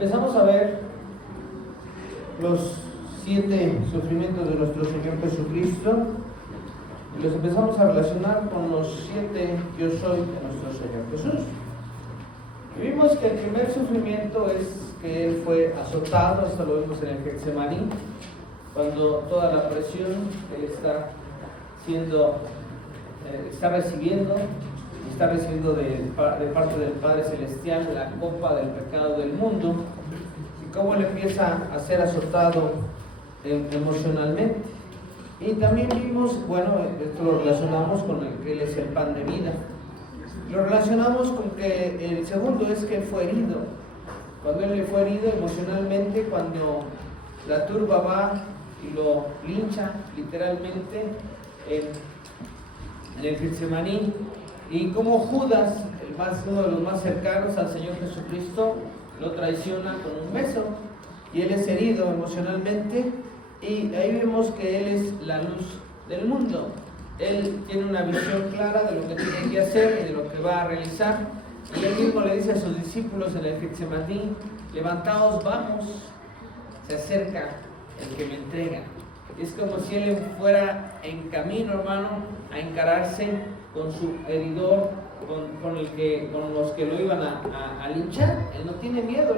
Empezamos a ver los 7 sufrimientos de nuestro Señor Jesucristo y los empezamos a relacionar con los 7 yo soy de nuestro Señor Jesús. Y vimos que el primer sufrimiento es que Él fue azotado, esto lo vimos en el Getsemaní, cuando toda la presión Él está recibiendo de parte del Padre Celestial la copa del pecado del mundo, y cómo Él empieza a ser azotado emocionalmente. Y también vimos, esto lo relacionamos con que Él es el pan de vida. Lo relacionamos con que el segundo es que fue herido. Cuando Él fue herido emocionalmente, cuando la turba va y lo lincha literalmente en el Getsemaní, y como Judas, uno de los más cercanos al Señor Jesucristo, lo traiciona con un beso, y Él es herido emocionalmente, y ahí vemos que Él es la luz del mundo. Él tiene una visión clara de lo que tiene que hacer y de lo que va a realizar, y Él mismo le dice a sus discípulos en el Getsemaní: levantaos, vamos, se acerca el que me entrega. Es como si Él fuera en camino, hermano, a encararse con su heridor, con los que lo iban a linchar. Él no tiene miedo,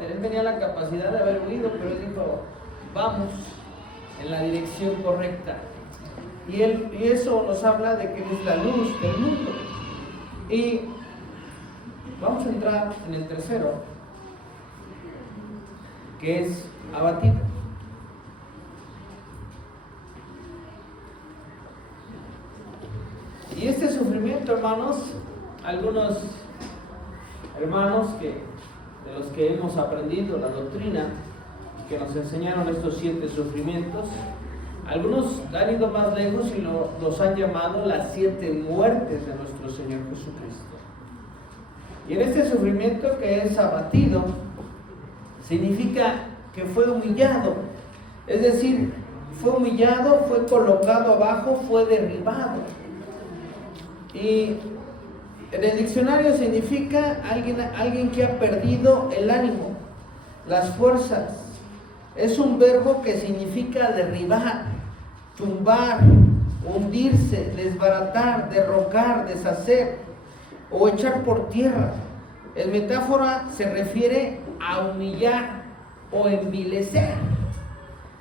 él tenía la capacidad de haber huido, pero Él dijo: vamos en la dirección correcta. Y eso nos habla de que Él es la luz del mundo. Y vamos a entrar en el tercero, que es abatido. Y este sufrimiento, hermanos, algunos hermanos de los que hemos aprendido la doctrina, que nos enseñaron estos 7 sufrimientos, algunos han ido más lejos y los han llamado las 7 muertes de nuestro Señor Jesucristo. Y en este sufrimiento que es abatido, significa que fue humillado, es decir, fue humillado, fue colocado abajo, fue derribado. Y en el diccionario significa alguien que ha perdido el ánimo, las fuerzas. Es un verbo que significa derribar, tumbar, hundirse, desbaratar, derrocar, deshacer o echar por tierra. En metáfora se refiere a humillar o envilecer.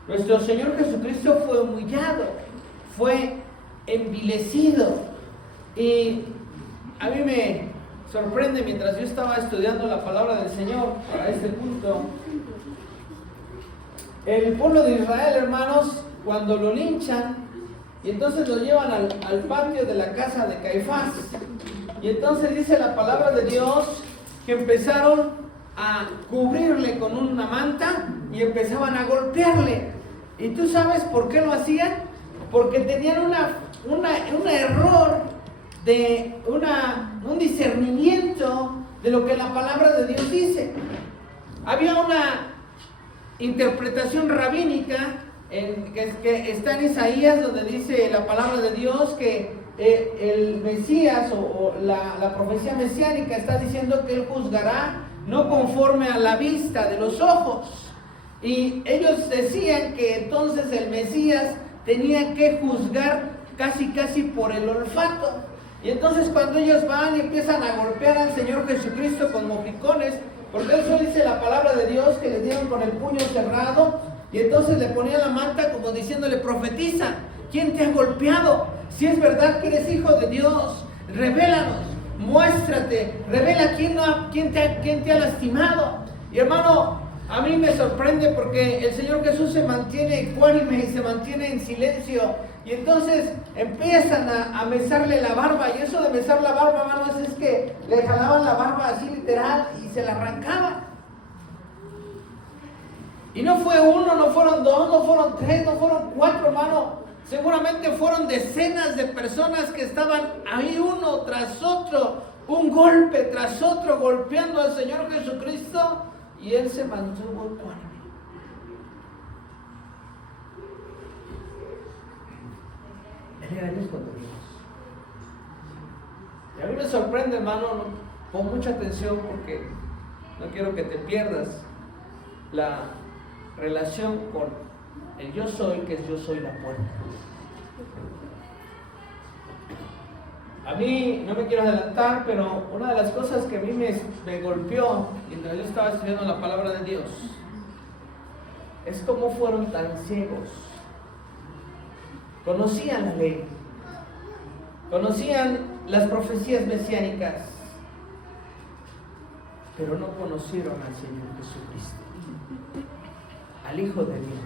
Nuestro Señor Jesucristo fue humillado, fue envilecido. Y a mí me sorprende, mientras yo estaba estudiando la palabra del Señor para este punto, el pueblo de Israel, hermanos, cuando lo linchan y entonces lo llevan al patio de la casa de Caifás, y entonces dice la palabra de Dios que empezaron a cubrirle con una manta y empezaban a golpearle. ¿Y tú sabes por qué lo hacían? Porque tenían un error un discernimiento de lo que la palabra de Dios dice. Había una interpretación rabínica que está en Isaías, donde dice la palabra de Dios que el Mesías o la profecía mesiánica está diciendo que Él juzgará no conforme a la vista de los ojos. Y ellos decían que entonces el Mesías tenía que juzgar casi por el olfato. Y entonces cuando ellos van y empiezan a golpear al Señor Jesucristo con mojicones, porque eso dice la palabra de Dios, que le dieron con el puño cerrado, y entonces le ponían la manta como diciéndole: profetiza, ¿quién te ha golpeado? Si es verdad que eres hijo de Dios, revélanos, muéstrate, revela quién te ha lastimado. Y hermano, a mí me sorprende porque el Señor Jesús se mantiene ecuánime y se mantiene en silencio. Y entonces empiezan a mesarle la barba. Y eso de mesar la barba, hermanos, es que le jalaban la barba así literal y se la arrancaban. Y no fue uno, no fueron 2, no fueron 3, no fueron 4, hermano. Seguramente fueron decenas de personas que estaban ahí uno tras otro, un golpe tras otro, golpeando al Señor Jesucristo. Y Él se mantuvo ecuánime. Él era Dios cuando Dios. Y a mí me sorprende, hermano, pon mucha atención, porque No quiero que te pierdas la relación con el yo soy, que es yo soy la puerta. A mí, no me quiero adelantar, pero una de las cosas que a mí me golpeó mientras yo estaba estudiando la palabra de Dios es cómo fueron tan ciegos. Conocían la ley, conocían las profecías mesiánicas, pero no conocieron al Señor Jesucristo, al Hijo de Dios.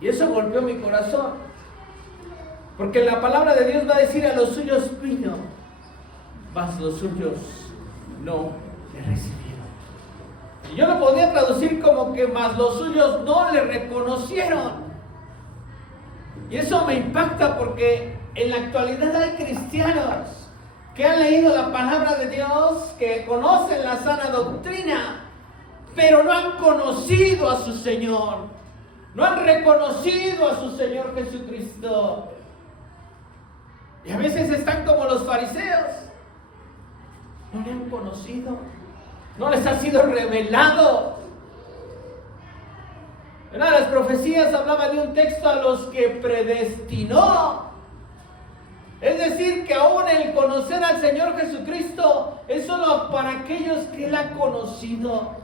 Y eso golpeó mi corazón. Porque la palabra de Dios va a decir: a los suyos vino, mas los suyos no le recibieron. Y yo lo podría traducir como que mas los suyos no le reconocieron. Y eso me impacta porque en la actualidad hay cristianos que han leído la palabra de Dios, que conocen la sana doctrina, pero no han conocido a su Señor. No han reconocido a su Señor Jesucristo. Y a veces están como los fariseos. No le han conocido. No les ha sido revelado. Una de las profecías hablaba de un texto: a los que predestinó. Es decir, que aún el conocer al Señor Jesucristo es solo para aquellos que Él ha conocido,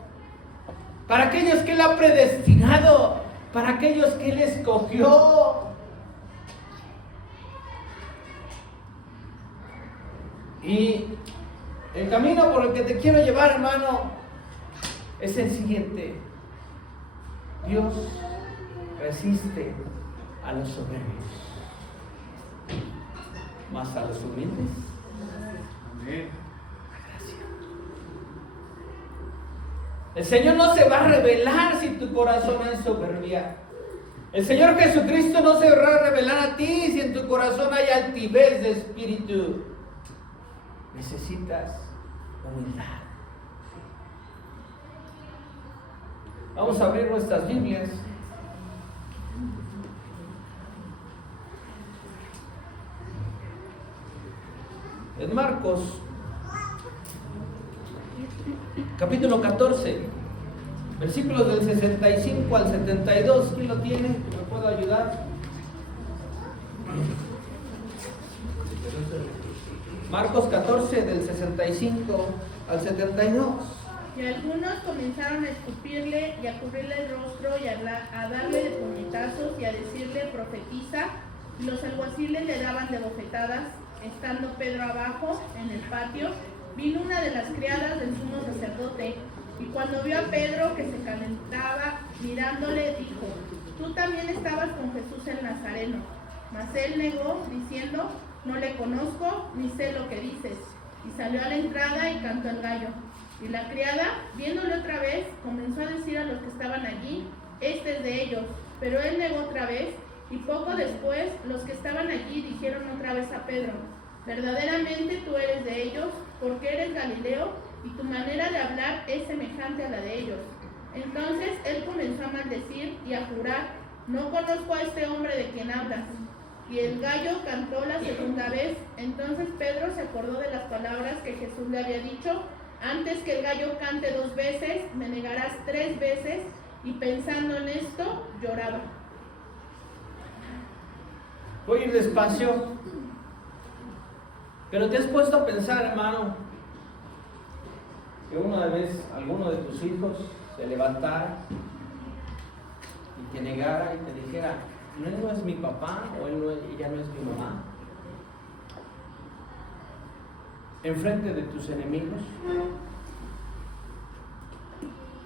para aquellos que Él ha predestinado, para aquellos que Él escogió. Y el camino por el que te quiero llevar, hermano, es el siguiente: Dios resiste a los soberbios, mas a los humildes. Amén. Gracias. El Señor no se va a revelar si tu corazón es soberbia. El Señor Jesucristo no se va a revelar a ti si en tu corazón hay altivez de espíritu. Necesitas humildad. Vamos a abrir nuestras Biblias. En Marcos, capítulo 14, versículos del 65 al 72. ¿Quién lo tiene? ¿Me puedo ayudar? Marcos 14, del 65 al 72. Y algunos comenzaron a escupirle y a cubrirle el rostro y a darle de puñetazos y a decirle: profetiza. Y los alguaciles le daban de bofetadas. Estando Pedro abajo en el patio, vino una de las criadas del sumo sacerdote, y cuando vio a Pedro que se calentaba mirándole, dijo: tú también estabas con Jesús el Nazareno. Mas él negó, diciendo: no le conozco, ni sé lo que dices. Y salió a la entrada y cantó el gallo. Y la criada, viéndole otra vez, comenzó a decir a los que estaban allí: este es de ellos. Pero él negó otra vez, y poco después los que estaban allí dijeron otra vez a Pedro: verdaderamente tú eres de ellos, porque eres Galileo, y tu manera de hablar es semejante a la de ellos. Entonces él comenzó a maldecir y a jurar: no conozco a este hombre de quien hablas. Y el gallo cantó la segunda vez. Entonces Pedro se acordó de las palabras que Jesús le había dicho: antes que el gallo cante 2 veces, me negarás 3 veces. Y pensando en esto, lloraba. Voy a ir despacio, pero te has puesto a pensar, hermano, que una vez alguno de tus hijos se levantara y te negara y te dijera: él no es mi papá, o ella no es mi mamá, enfrente de tus enemigos?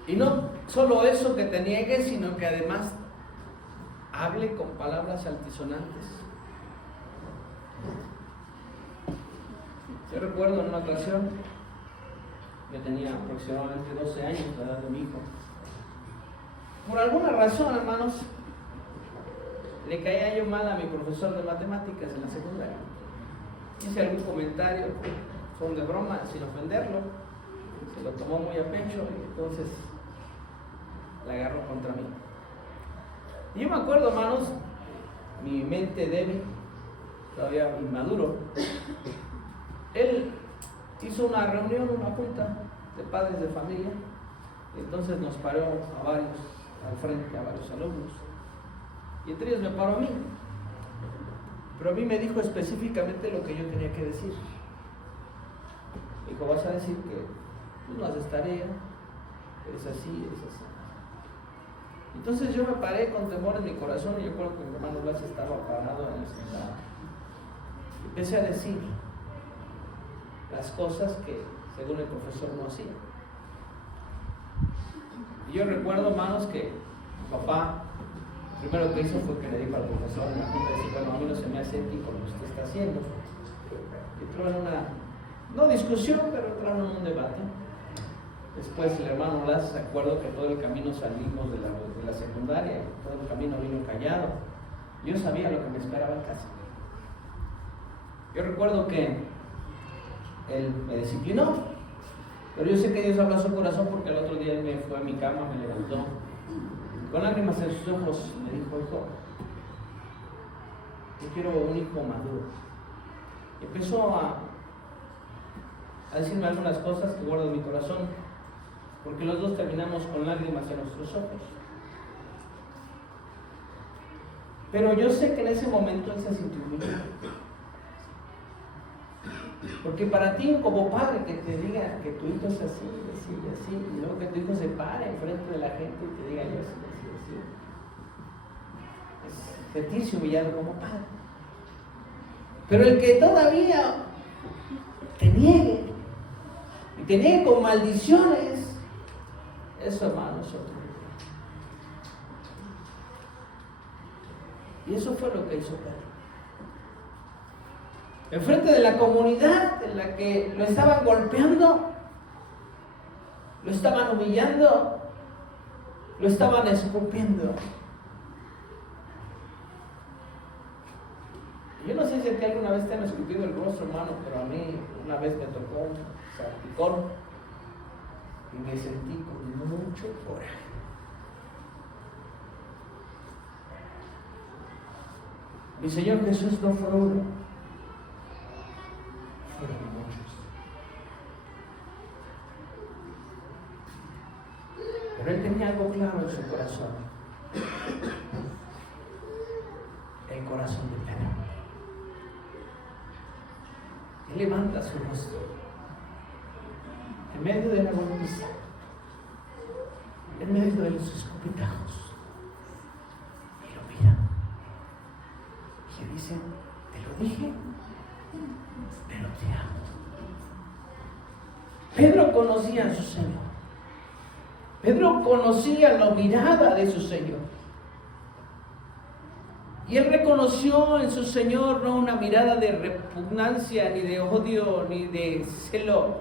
Y no solo eso, que te niegue, sino que además hable con palabras altisonantes. Yo recuerdo en una ocasión, yo tenía aproximadamente 12 años, la edad de mi hijo. Por alguna razón, hermanos, le caía yo mal a mi profesor de matemáticas en la secundaria. Hice algún comentario, son de broma, sin ofenderlo. Se lo tomó muy a pecho y entonces la agarró contra mí. Y yo me acuerdo, hermanos, mi mente débil, todavía inmaduro, él hizo una reunión, una junta, de padres de familia. Entonces nos paró a varios al frente, a varios alumnos. Y entre ellos me paró a mí. Pero a mí me dijo específicamente lo que yo tenía que decir. Dijo, vas a decir que tú no haces tarea, eres así, eres así. Entonces yo me paré con temor en mi corazón y yo creo que mi hermano Blas estaba parado en el sentado. Empecé a decir las cosas que según el profesor no hacía. Y yo recuerdo, hermanos, que mi papá primero que hizo fue que le dijo al profesor en la junta, decir, bueno, a mí no se me hace ético lo que usted está haciendo. Entró en una, no discusión, pero entraron en un debate. Después el hermano Blas, acuerdo que todo el camino salimos de la secundaria, todo el camino vino callado. Yo sabía lo que me esperaba en casa. Yo recuerdo que él me disciplinó, pero yo sé que Dios habló a su corazón porque el otro día él me fue a mi cama, me levantó, con lágrimas en sus ojos, me dijo, hijo, yo quiero un hijo maduro. Y empezó a decirme algunas cosas que guardo en mi corazón, porque los dos terminamos con lágrimas en nuestros ojos. Pero yo sé que en ese momento él se sintió humillado. Porque para ti como padre que te diga que tu hijo es así, así, así, y luego que tu hijo se pare enfrente de la gente y te diga yo así, así, así, es sentirse humillado como padre. Pero el que todavía te niegue, y te niegue con maldiciones, eso, hermano, es otro. Y eso fue lo que hizo Pedro. Enfrente de la comunidad en la que lo estaban golpeando, lo estaban humillando, lo estaban escupiendo. Yo no sé si aquí alguna vez te han escupido el rostro, hermano, pero a mí una vez me tocó un salpicón y me sentí con mucho coraje. Mi Señor Jesús no fue uno, fueron muchos. Pero él tenía algo claro en su corazón. El corazón de Pedro. Él levanta su rostro en medio de la golpiza, en medio de los escupitajos, y lo mira y le dice, te lo dije, pero te amo. Pedro conocía a su Señor. Pedro conocía la mirada de su Señor. Y él reconoció en su Señor no una mirada de repugnancia, ni de odio, ni de celo.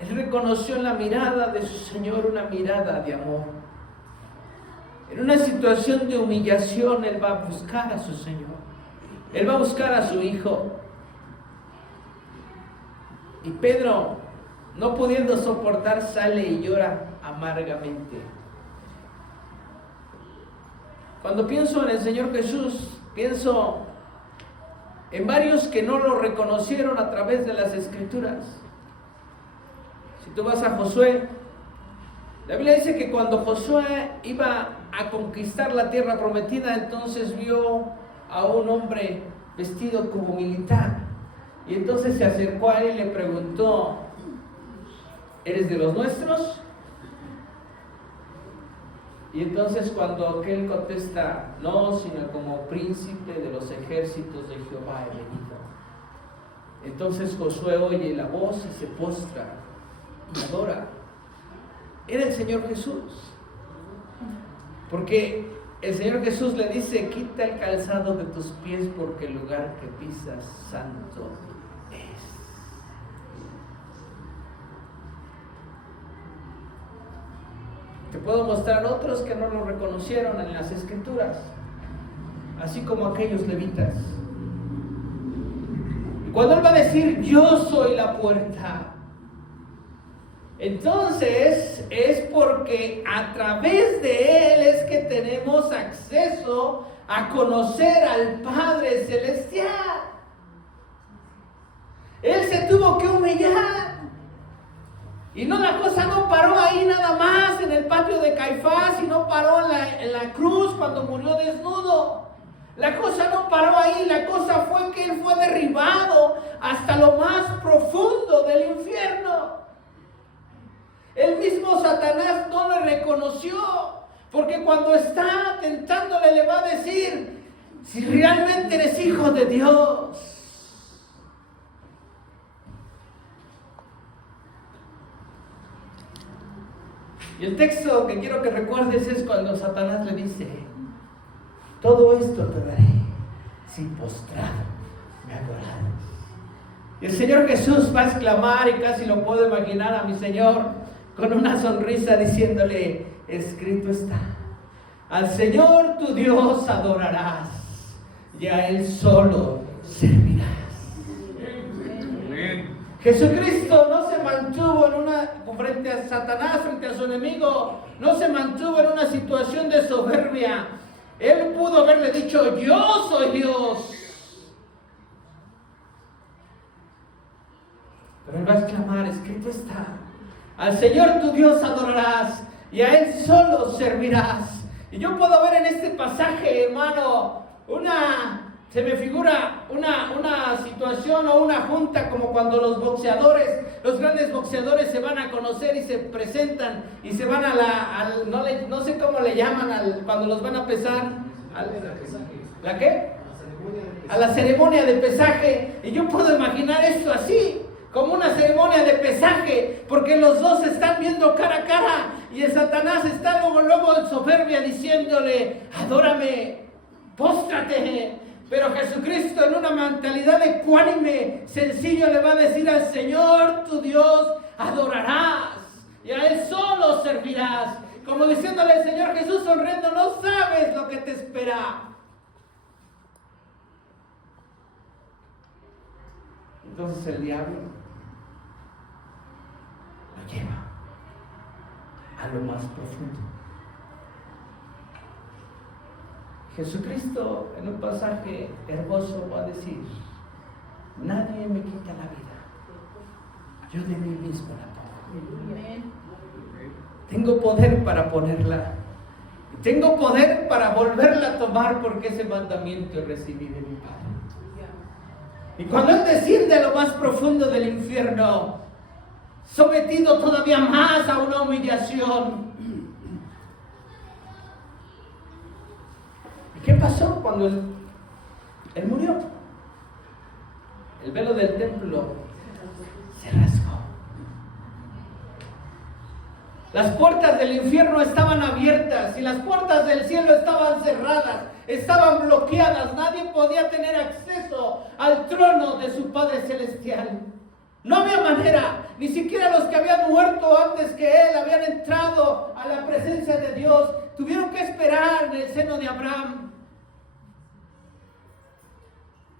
Él reconoció en la mirada de su Señor una mirada de amor. En una situación de humillación, él va a buscar a su Señor. Él va a buscar a su Hijo. Y Pedro, no pudiendo soportar, sale y llora amargamente. Cuando pienso en el Señor Jesús, pienso en varios que no lo reconocieron a través de las Escrituras. Si tú vas a Josué, la Biblia dice que cuando Josué iba a conquistar la tierra prometida, entonces vio a un hombre vestido como militar. Y entonces se acercó a él y le preguntó, ¿eres de los nuestros? Y entonces cuando aquel contesta, no, sino como príncipe de los ejércitos de Jehová he venido. Entonces Josué oye la voz y se postra y adora. Era el Señor Jesús. Porque el Señor Jesús le dice, quita el calzado de tus pies porque el lugar que pisas santo es. Te puedo mostrar otros que no lo reconocieron en las Escrituras, así como aquellos levitas. Y cuando él va a decir, yo soy la puerta, entonces es porque a través de él es que tenemos acceso a conocer al Padre Celestial. Él se tuvo que humillar. Y no, la cosa no paró ahí nada más en el patio de Caifás y no paró en la cruz cuando murió desnudo. La cosa no paró ahí, la cosa fue que él fue derribado hasta lo más profundo del infierno. El mismo Satanás no le reconoció, porque cuando está tentándole le va a decir, si realmente eres hijo de Dios. Y el texto que quiero que recuerdes es cuando Satanás le dice, todo esto te daré si postrado me adoraras. Y el Señor Jesús va a exclamar, y casi lo puedo imaginar a mi Señor con una sonrisa diciéndole, escrito está, al Señor tu Dios adorarás y a Él solo servirás. Jesucristo no se mantuvo frente a Satanás, frente a su enemigo, no se mantuvo en una situación de soberbia. Él pudo haberle dicho, yo soy Dios. Pero él va a exclamar, escrito está, al Señor tu Dios adorarás y a Él solo servirás. Y yo puedo ver en este pasaje, hermano, se me figura una situación o una junta como cuando los grandes boxeadores se van a conocer y se presentan y se van no sé cómo le llaman cuando los van a pesar. ¿La qué? A la ceremonia de pesaje. Y yo puedo imaginar esto así, como una ceremonia de pesaje, porque los dos se están viendo cara a cara y el Satanás está luego en soberbia diciéndole, adórame, póstrate. Pero Jesucristo en una mentalidad ecuánime, sencillo, le va a decir al Señor tu Dios adorarás y a Él solo servirás. Como diciéndole al Señor Jesús sonriendo, no sabes lo que te espera. Entonces el diablo lo lleva a lo más profundo. Jesucristo en un pasaje hermoso va a decir, nadie me quita la vida, yo de mí mismo la pongo. Tengo poder para ponerla, tengo poder para volverla a tomar, porque ese mandamiento recibí de mi Padre. Y cuando Él desciende a lo más profundo del infierno, sometido todavía más a una humillación, ¿qué pasó cuando él murió? El velo del templo se rasgó. Las puertas del infierno estaban abiertas y las puertas del cielo estaban cerradas, estaban bloqueadas. Nadie podía tener acceso al trono de su Padre Celestial. No había manera, ni siquiera los que habían muerto antes que Él habían entrado a la presencia de Dios. Tuvieron que esperar en el seno de Abraham.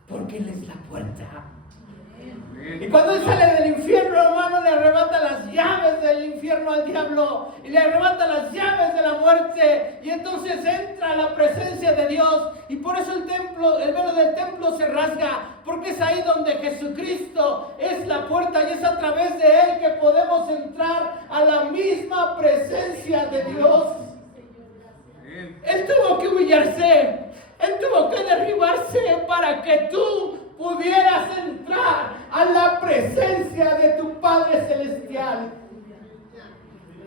Porque Él es la puerta. Y cuando Él sale del infierno, hermano, le arrebata las llaves del infierno al diablo y le arrebata las llaves de la muerte, y entonces entra a la presencia de Dios. Y por eso el velo del templo se rasga, porque es ahí donde Jesucristo es la puerta, y es a través de Él que podemos entrar a la misma presencia de Dios. Él tuvo que humillarse, Él tuvo que derribarse para que tú pudieras entrar a la presencia de tu Padre Celestial.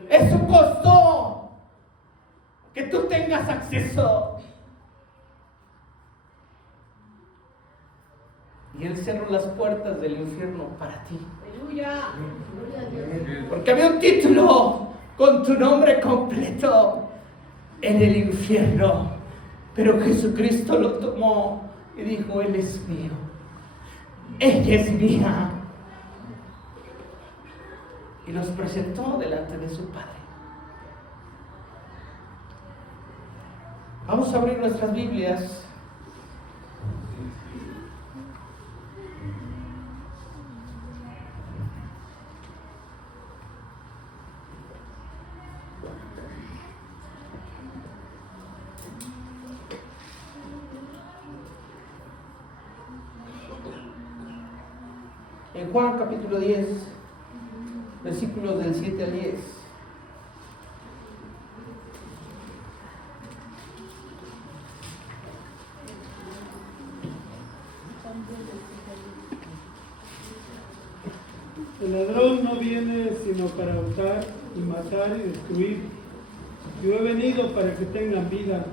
Eso costó que tú tengas acceso. Y Él cerró las puertas del infierno para ti. Porque había un título con tu nombre completo en el infierno, pero Jesucristo lo tomó y dijo: Él es mío, ella es mía, y los presentó delante de su Padre. Vamos a abrir nuestras Biblias en Juan capítulo 10. versículos del 7 al 10. El ladrón no viene sino para hurtar y matar y destruir. Yo he venido para que tengan vida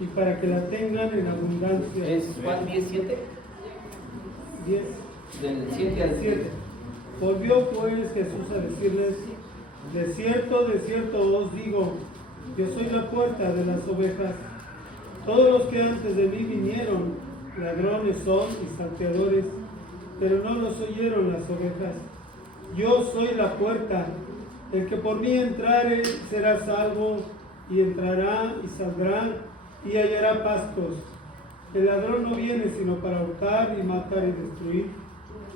y para que la tengan en abundancia. Es Juan 10:7. 10. Del 7 al 7. Volvió pues Jesús a decirles: de cierto os digo, yo soy la puerta de las ovejas. Todos los que antes de mí vinieron, ladrones son y salteadores, pero no los oyeron las ovejas. Yo soy la puerta. El que por mí entrare será salvo, y entrará y saldrá y hallará pastos. El ladrón no viene sino para hurtar y matar y destruir.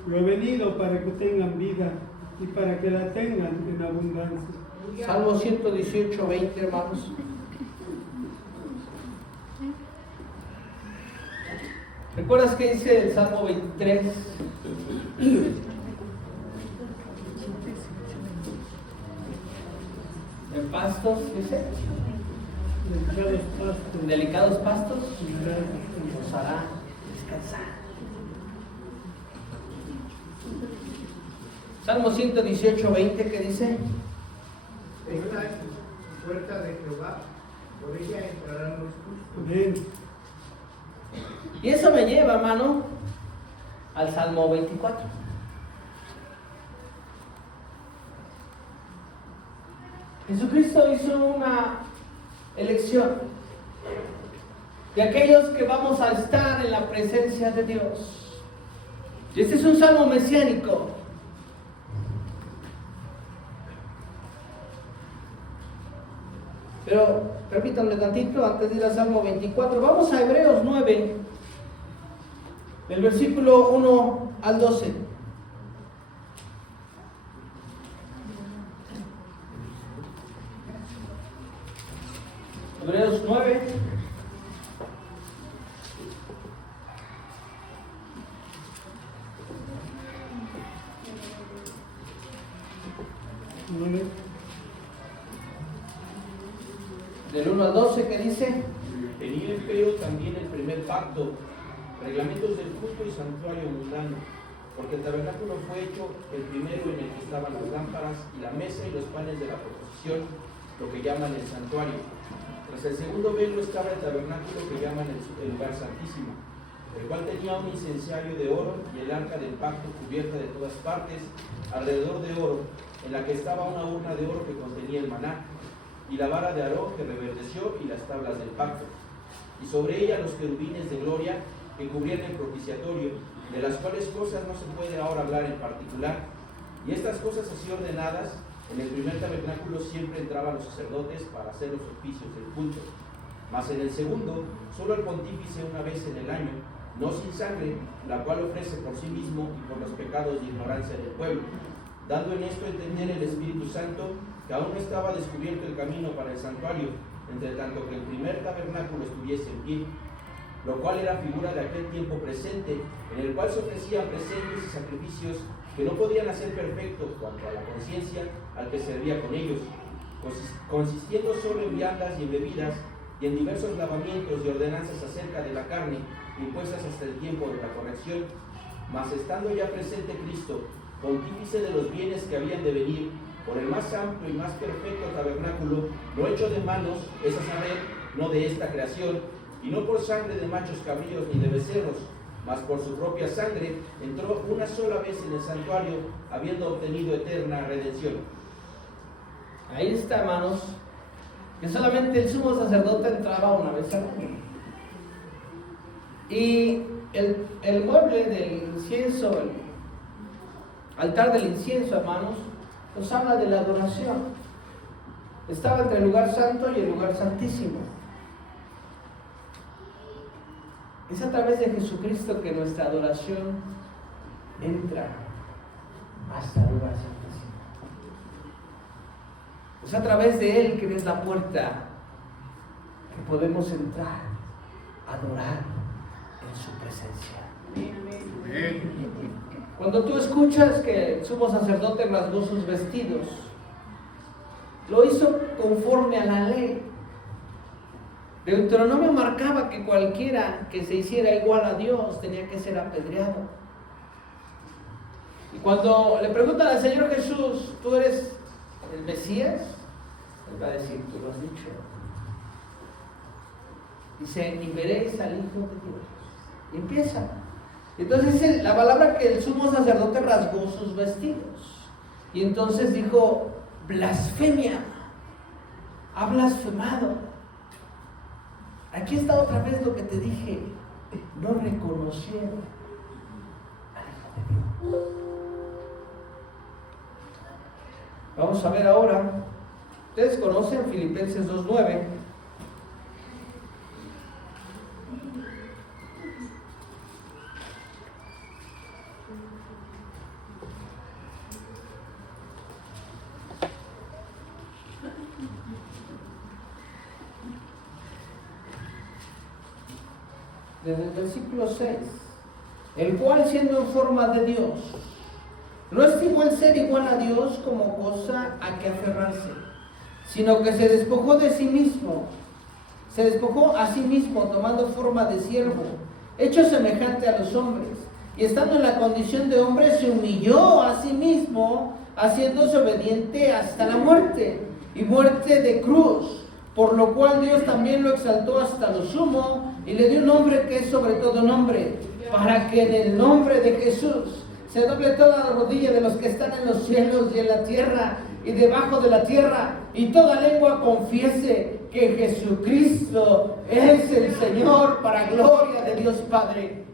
Yo he venido para que tengan vida y para que la tengan en abundancia. Salmo 118, 20, hermanos. ¿Recuerdas qué dice el Salmo 23? En pastos, dice. Delicados pastos. En delicados pastos Nos nos hará descansar. Salmo 118, 20, ¿qué dice? Esta es la puerta de Jehová, por ella entrarán los justos. Amén. Y eso me lleva, hermano, al Salmo 24. Jesucristo hizo una elección de aquellos que vamos a estar en la presencia de Dios. Y este es un salmo mesiánico. Pero permítanme tantito antes de ir al Salmo 24. Vamos a Hebreos 9, del versículo 1 al 12. Hebreos 9. Del 1 al 12, ¿qué dice? Tenía empero también el primer pacto, reglamentos del culto y santuario mundano, porque el tabernáculo fue hecho el primero en el que estaban las lámparas y la mesa y los panes de la proposición, lo que llaman el santuario. Tras el segundo velo estaba el tabernáculo que llaman el lugar santísimo, el cual tenía un incenciario de oro y el arca del pacto cubierta de todas partes, alrededor de oro, en la que estaba una urna de oro que contenía el maná, y la vara de Aarón que reverdeció y las tablas del pacto, y sobre ella los querubines de gloria que cubrían el propiciatorio, de las cuales cosas no se puede ahora hablar en particular. Y estas cosas así ordenadas, en el primer tabernáculo siempre entraban los sacerdotes para hacer los oficios del culto, mas en el segundo, solo el pontífice una vez en el año, no sin sangre, la cual ofrece por sí mismo y por los pecados de ignorancia del pueblo, dando en esto a entender el Espíritu Santo que aún no estaba descubierto el camino para el santuario, entre tanto que el primer tabernáculo estuviese en pie, lo cual era figura de aquel tiempo presente, en el cual se ofrecían presentes y sacrificios que no podían hacer perfecto cuanto a la conciencia al que servía con ellos, consistiendo solo en viandas y en bebidas, y en diversos lavamientos y ordenanzas acerca de la carne, impuestas hasta el tiempo de la corrección. Mas estando ya presente Cristo, pontífice de los bienes que habían de venir, por el más amplio y más perfecto tabernáculo, no hecho de manos, es a saber, no de esta creación, y no por sangre de machos cabríos ni de becerros, mas por su propia sangre, entró una sola vez en el santuario, habiendo obtenido eterna redención. Ahí está, hermanos, que solamente el sumo sacerdote entraba una vez al año. Y el mueble del incienso, el altar del incienso, hermanos, nos habla de la adoración. Estaba entre el lugar santo y el lugar santísimo. Es a través de Jesucristo que nuestra adoración entra hasta el lugar santísimo. Es a través de Él, que es la puerta, que podemos entrar a adorar en su presencia. Cuando tú escuchas que el sumo sacerdote rasgó sus vestidos, lo hizo conforme a la ley. Deuteronomio marcaba que cualquiera que se hiciera igual a Dios tenía que ser apedreado. Y cuando le preguntan al Señor Jesús, ¿tú eres el Mesías? Él va a decir, tú lo has dicho. Dice, y veréis al Hijo de Dios. Y empieza. Entonces dice la palabra que el sumo sacerdote rasgó sus vestidos. Y entonces dijo, blasfemia. Ha blasfemado. Aquí está otra vez lo que te dije. No reconocieron al Hijo de Dios. Vamos a ver ahora. Ustedes conocen Filipenses 2:9. Desde el versículo 6, el cual siendo en forma de Dios, no estimó el ser igual a Dios como cosa a que aferrarse, sino que se despojó a sí mismo tomando forma de siervo, hecho semejante a los hombres, y estando en la condición de hombre se humilló a sí mismo, haciéndose obediente hasta la muerte, y muerte de cruz, por lo cual Dios también lo exaltó hasta lo sumo, y le dio un nombre que es sobre todo nombre, para que en el nombre de Jesús se doble toda la rodilla de los que están en los cielos y en la tierra y debajo de la tierra, y toda lengua confiese que Jesucristo es el Señor, para gloria de Dios Padre.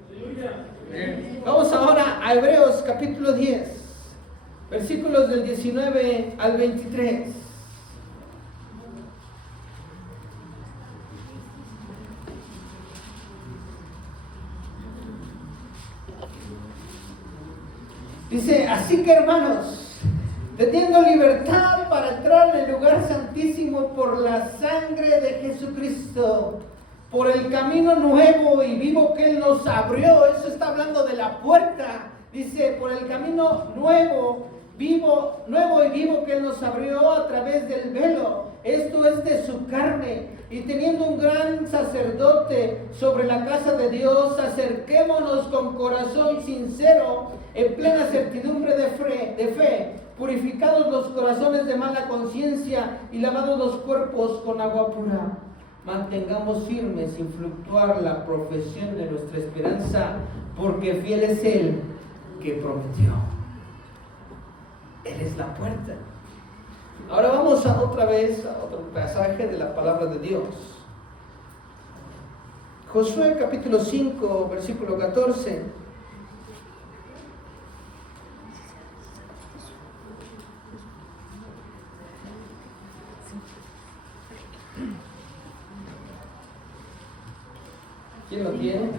Vamos ahora a Hebreos capítulo 10, versículos del 19 al 23. Dice, así que hermanos, teniendo libertad para entrar en el lugar santísimo por la sangre de Jesucristo, por el camino nuevo y vivo que Él nos abrió, eso está hablando de la puerta, dice, por el camino nuevo y vivo que Él nos abrió a través del velo, esto es de su carne, y teniendo un gran sacerdote sobre la casa de Dios, acerquémonos con corazón sincero, en plena certidumbre de fe, purificados los corazones de mala conciencia y lavados los cuerpos con agua pura. Mantengamos firme sin fluctuar la profesión de nuestra esperanza, porque fiel es Él que prometió. Él es la puerta. Ahora vamos otra vez a otro pasaje de la palabra de Dios. Josué capítulo 5, versículo 14. ¿Quién lo tiene?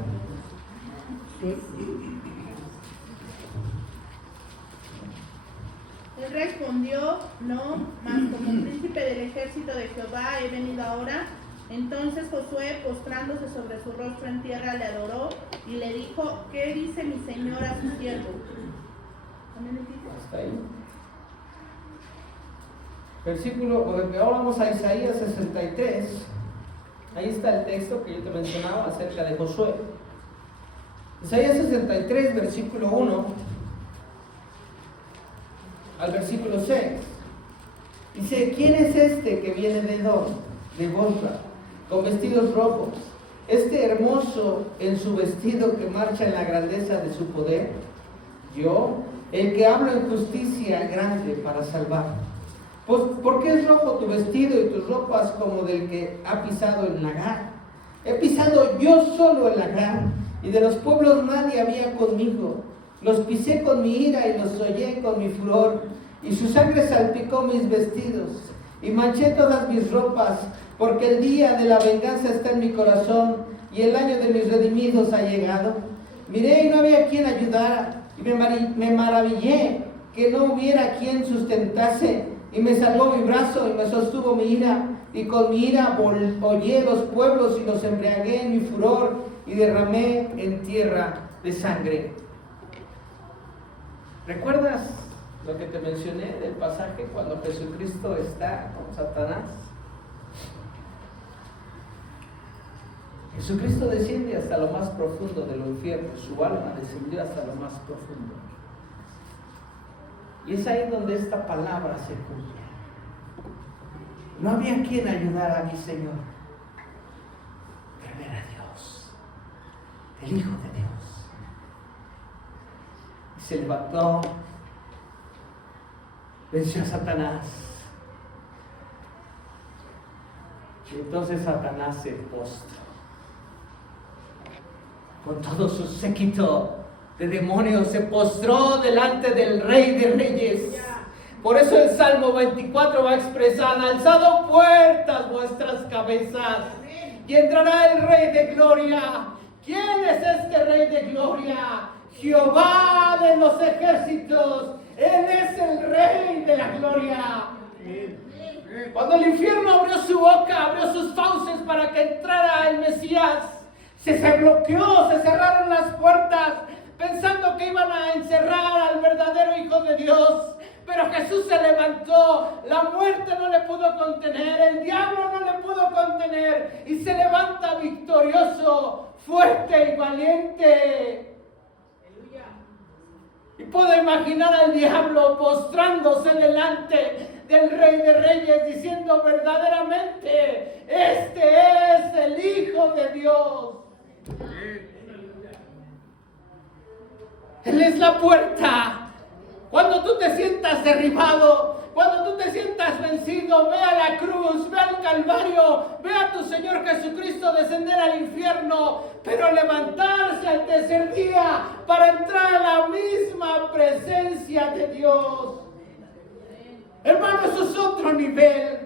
Él respondió, no, mas como príncipe del ejército de Jehová he venido ahora. Entonces Josué, postrándose sobre su rostro en tierra, le adoró y le dijo, ¿qué dice mi señor a su siervo? Hasta ahí. Versículo, ahora vamos a Isaías 63. Ahí está el texto que yo te mencionaba acerca de Josué. Isaías 63, versículo 1 al versículo 6. Dice, ¿quién es este que viene de Edom, de Bosra, con vestidos rojos? Este hermoso en su vestido que marcha en la grandeza de su poder. Yo, el que hablo en justicia grande para salvar. Pues, ¿por qué es rojo tu vestido y tus ropas como del que ha pisado el lagar? He pisado yo solo el lagar, y de los pueblos nadie había conmigo. Los pisé con mi ira y los hollé con mi furor, y su sangre salpicó mis vestidos, y manché todas mis ropas, porque el día de la venganza está en mi corazón, y el año de mis redimidos ha llegado. Miré y no había quien ayudara, y me maravillé que no hubiera quien sustentase, y me salvó mi brazo y me sostuvo mi ira, y con mi ira hollé los pueblos y los embriagué en mi furor, y derramé en tierra de sangre. ¿Recuerdas lo que te mencioné del pasaje cuando Jesucristo está con Satanás? Jesucristo desciende hasta lo más profundo del infierno, su alma descendió hasta lo más profundo. Y es ahí donde esta palabra se cumple. No había quien ayudara a mi Señor, pero era Dios, el Hijo de Dios. Y se levantó, venció a Satanás. Y entonces Satanás se postró con todo su séquito de demonios, se postró delante del Rey de Reyes. Por eso el Salmo 24 va a expresar: alzado puertas vuestras cabezas y entrará el Rey de Gloria. ¿Quién es este Rey de Gloria? Jehová de los ejércitos. Él es el Rey de la Gloria. Cuando el infierno abrió su boca, abrió sus fauces para que entrara el Mesías, se bloqueó, se cerraron las puertas, pensando que iban a encerrar al verdadero Hijo de Dios. Pero Jesús se levantó, la muerte no le pudo contener, el diablo no le pudo contener, y se levanta victorioso, fuerte y valiente. Y puedo imaginar al diablo postrándose delante del Rey de Reyes, diciendo: verdaderamente, este es el Hijo de Dios. Él es la puerta. Cuando tú te sientas derribado, cuando tú te sientas vencido, ve a la cruz, ve al Calvario, ve a tu Señor Jesucristo descender al infierno, pero levantarse al tercer día para entrar a la misma presencia de Dios. Hermano, eso es otro nivel.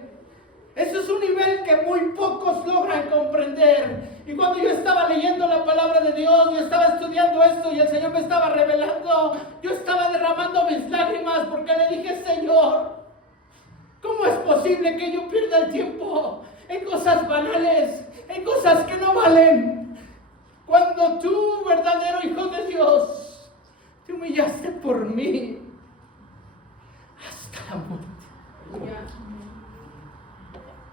Eso es un nivel que muy pocos logran comprender. Y cuando yo estaba leyendo la palabra de Dios, yo estaba estudiando esto y el Señor me estaba revelando, yo estaba derramando mis lágrimas porque le dije: Señor, ¿cómo es posible que yo pierda el tiempo en cosas banales, en cosas que no valen? Cuando tú, verdadero Hijo de Dios, te humillaste por mí hasta la muerte.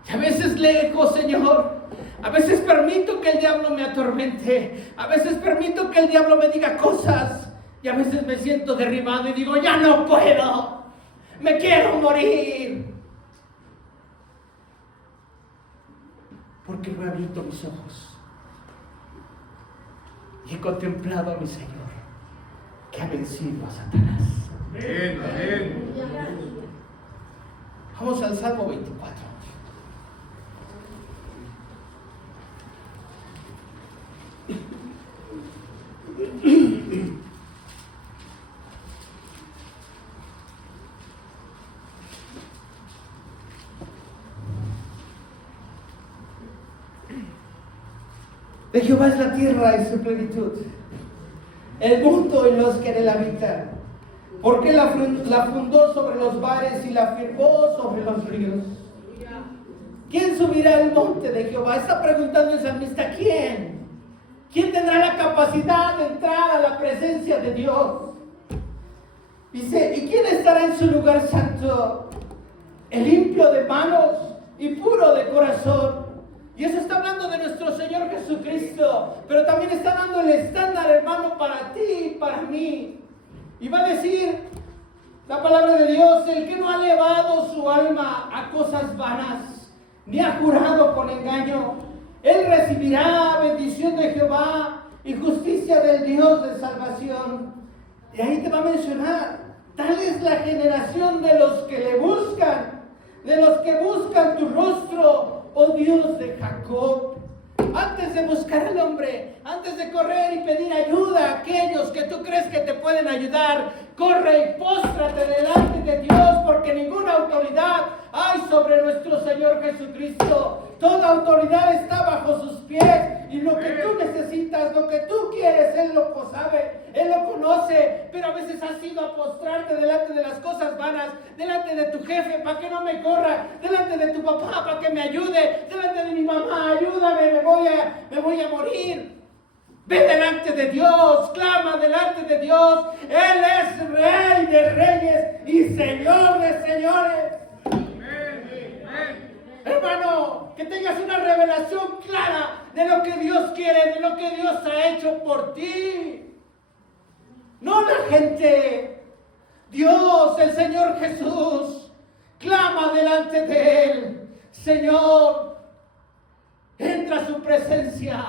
Y a veces le digo: Señor, a veces permito que el diablo me atormente, a veces permito que el diablo me diga cosas, y a veces me siento derribado y digo: ya no puedo, me quiero morir. Porque no he abierto mis ojos y he contemplado a mi Señor, que ha vencido a Satanás. Amén, amén. Vamos al Salmo 24. De Jehová es la tierra y su plenitud, el mundo y los que en él habitan. Porque la fundó sobre los mares y la firmó sobre los ríos. ¿Quién subirá al monte de Jehová? Está preguntando el salmista: ¿quién? ¿Quién tendrá la capacidad de entrar a la presencia de Dios? Dice: ¿y quién estará en su lugar santo? El limpio de manos y puro de corazón. Y eso está hablando de nuestro Señor Jesucristo, pero también está dando el estándar, hermano, para ti y para mí. Y va a decir la palabra de Dios: el que no ha elevado su alma a cosas vanas, ni ha jurado con engaño, él recibirá bendición de Jehová y justicia del Dios de salvación. Y ahí te va a mencionar: tal es la generación de los que le buscan, de los que buscan tu rostro, oh Dios de Jacob. Antes de buscar al hombre, antes de correr y pedir ayuda a aquellos que tú crees que te pueden ayudar, corre y póstrate delante de Dios, porque ninguna autoridad hay sobre nuestro Señor Jesucristo. Toda autoridad está bajo sus pies, y lo que tú necesitas, lo que tú quieres, Él lo sabe, Él lo conoce. Pero a veces has ido a postrarte delante de las cosas vanas, delante de tu jefe para que no me corra, delante de tu papá para que me ayude, delante de mi mamá: ayúdame, me voy a morir. Ve delante de Dios, clama delante de Dios. Él es Rey de reyes y Señor de señores. Hermano, que tengas una revelación clara de lo que Dios quiere, de lo que Dios ha hecho por ti. No la gente. Dios, el Señor Jesús, clama delante de Él. Señor, entra a su presencia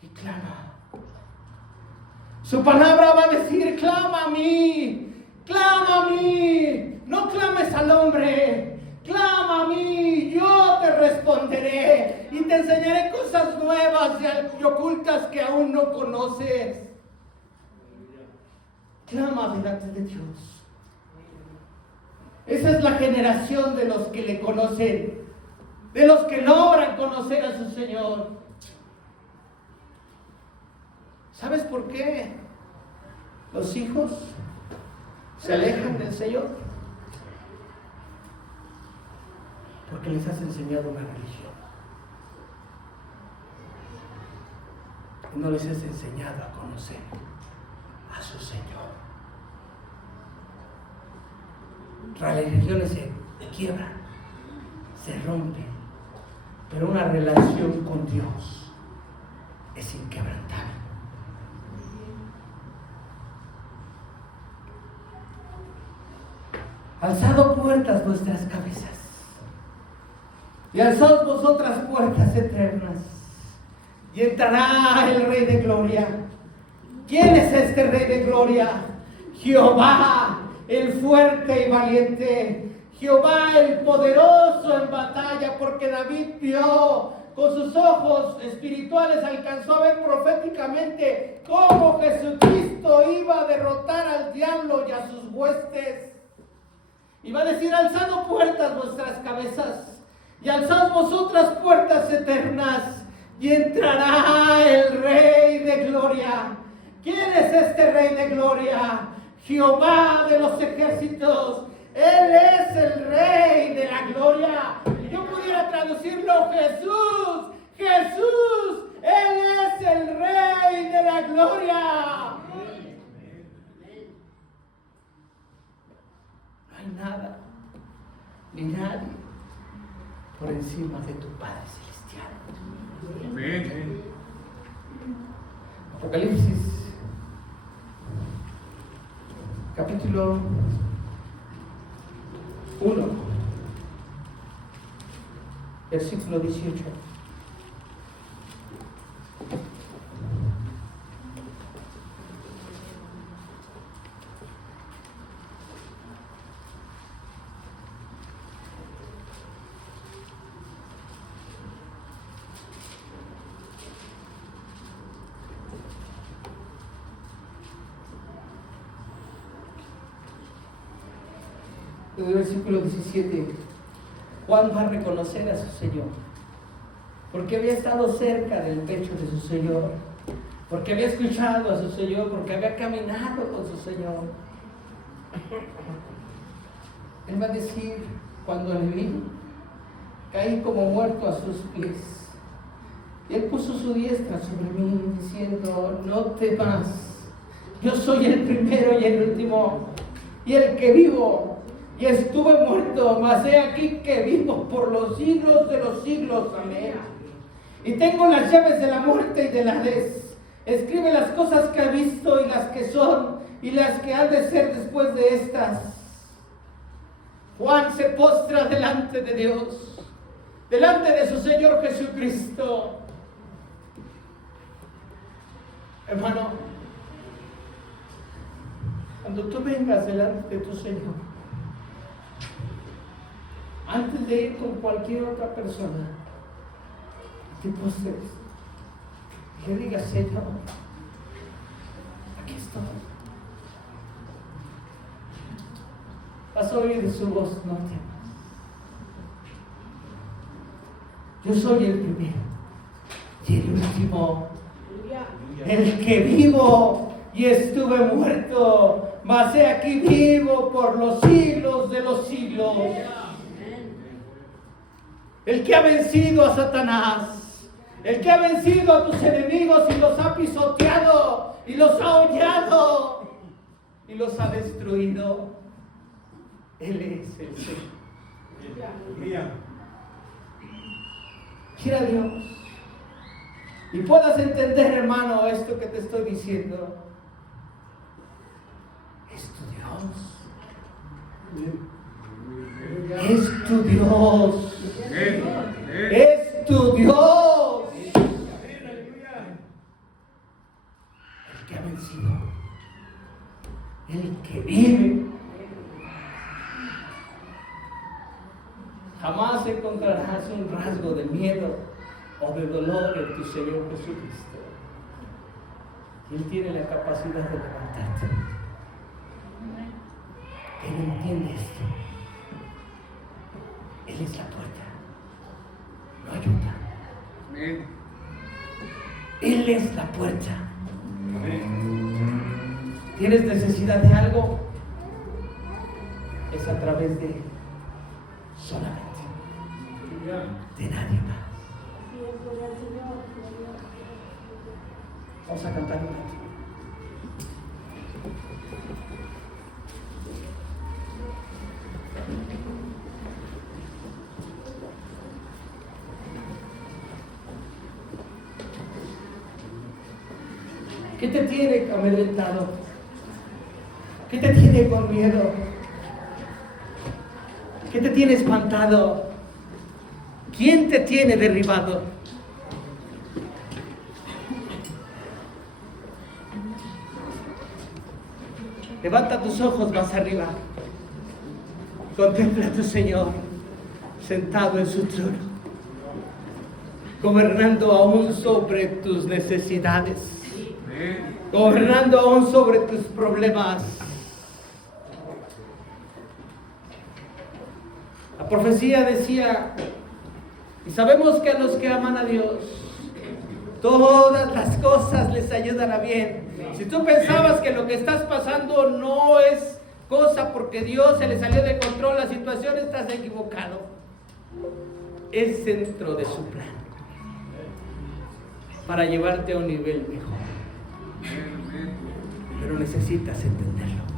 y clama. Su palabra va a decir, clama a mí, clama a mí. No clames al hombre, clama a mí, yo te responderé y te enseñaré cosas nuevas y ocultas que aún no conoces. Clama delante de Dios. Esa es la generación de los que le conocen, de los que logran conocer a su Señor. ¿Sabes por qué los hijos se alejan del Señor? Porque les has enseñado una religión. Y no les has enseñado a conocer a su Señor. Las religiones se quiebran, se rompen, pero una relación con Dios es inquebrantable. Alzad puertas vuestras cabezas y alzad vosotras puertas eternas, y entrará el Rey de Gloria. ¿Quién es este Rey de Gloria? Jehová, el fuerte y valiente, Jehová el poderoso en batalla, porque David vio con sus ojos espirituales, alcanzó a ver proféticamente cómo Jesucristo iba a derrotar al diablo y a sus huestes. Y va a decir, alzad puertas vuestras cabezas y alzad vosotras puertas eternas, y entrará el Rey de Gloria. ¿Quién es este Rey de Gloria? Jehová de los ejércitos. Él es el Rey de la Gloria. Y yo pudiera traducirlo, Jesús, Jesús, Él es el Rey de la Gloria. No hay nada, ni nadie por encima de tu Padre Celestial. Amén. Apocalipsis, capítulo 1, versículo 18. Desde el versículo 17, Juan va a reconocer a su Señor, porque había estado cerca del pecho de su Señor, porque había escuchado a su Señor, porque había caminado con su Señor. Él va a decir, cuando le vi, caí como muerto a sus pies. Y Él puso su diestra sobre mí, diciendo, no temas, yo soy el primero y el último, y el que vivo. Y estuve muerto, mas he aquí que vivo por los siglos de los siglos. Amén. Y tengo las llaves de la muerte y de la Hades. Escribe las cosas que he visto y las que son y las que han de ser después de estas. Juan se postra delante de Dios, delante de su Señor Jesucristo. Hermano, cuando tú vengas delante de tu Señor, antes de ir con cualquier otra persona, te postres y le digas, Señor, aquí estoy. Vas a oír su voz, no temas. Yo soy el primero y el último, el que vivo y estuve muerto, mas he aquí vivo por los siglos de los siglos. El que ha vencido a Satanás, El que ha vencido a tus enemigos y los ha pisoteado y los ha hollado y los ha destruido. Él es el Señor. Quiera Dios y puedas entender, hermano, esto que te estoy diciendo. Es tu Dios. Es tu Dios. Es tu Dios. El que ha vencido. El que vive. Jamás encontrarás un rasgo de miedo o de dolor en tu Señor Jesucristo. Él tiene la capacidad de levantarte. Él entiende esto. Él es la puerta, no ayuda. Él es la puerta. ¿Tienes necesidad de algo? Es a través de Él. Solamente. De nadie más. Vamos a cantar un rato. ¿Qué te tiene amedrentado? ¿Qué te tiene con miedo? ¿Qué te tiene espantado? ¿Quién te tiene derribado? Levanta tus ojos más arriba. Contempla a tu Señor sentado en su trono, gobernando aún sobre tus necesidades, gobernando aún sobre tus problemas. La profecía decía, y sabemos que a los que aman a Dios, todas las cosas les ayudan a bien. Si tú pensabas que lo que estás pasando no es cosa porque Dios se le salió de control la situación, estás equivocado. Es dentro de su plan para llevarte a un nivel mejor. Pero necesitas entenderlo.